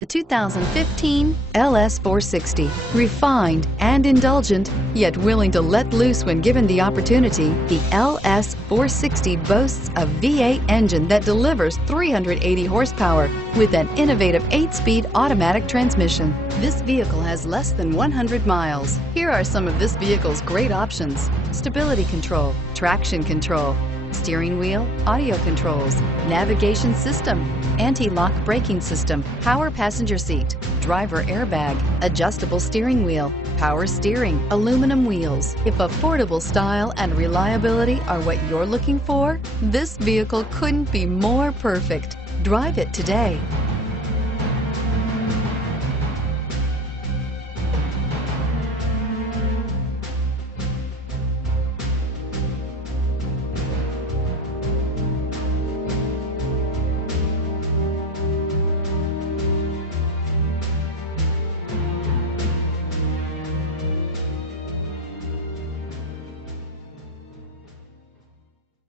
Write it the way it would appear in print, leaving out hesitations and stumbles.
The 2015 LS460. Refined and indulgent, yet willing to let loose when given the opportunity, the LS460 boasts a V8 engine that delivers 380 horsepower with an innovative 8-speed automatic transmission. This vehicle has less than 100 miles. Here are some of this vehicle's great options: stability control, traction control, steering wheel audio controls, navigation system, anti-lock braking system, power passenger seat, driver airbag, adjustable steering wheel, power steering, aluminum wheels. If affordable style and reliability are what you're looking for, this vehicle couldn't be more perfect. Drive it today.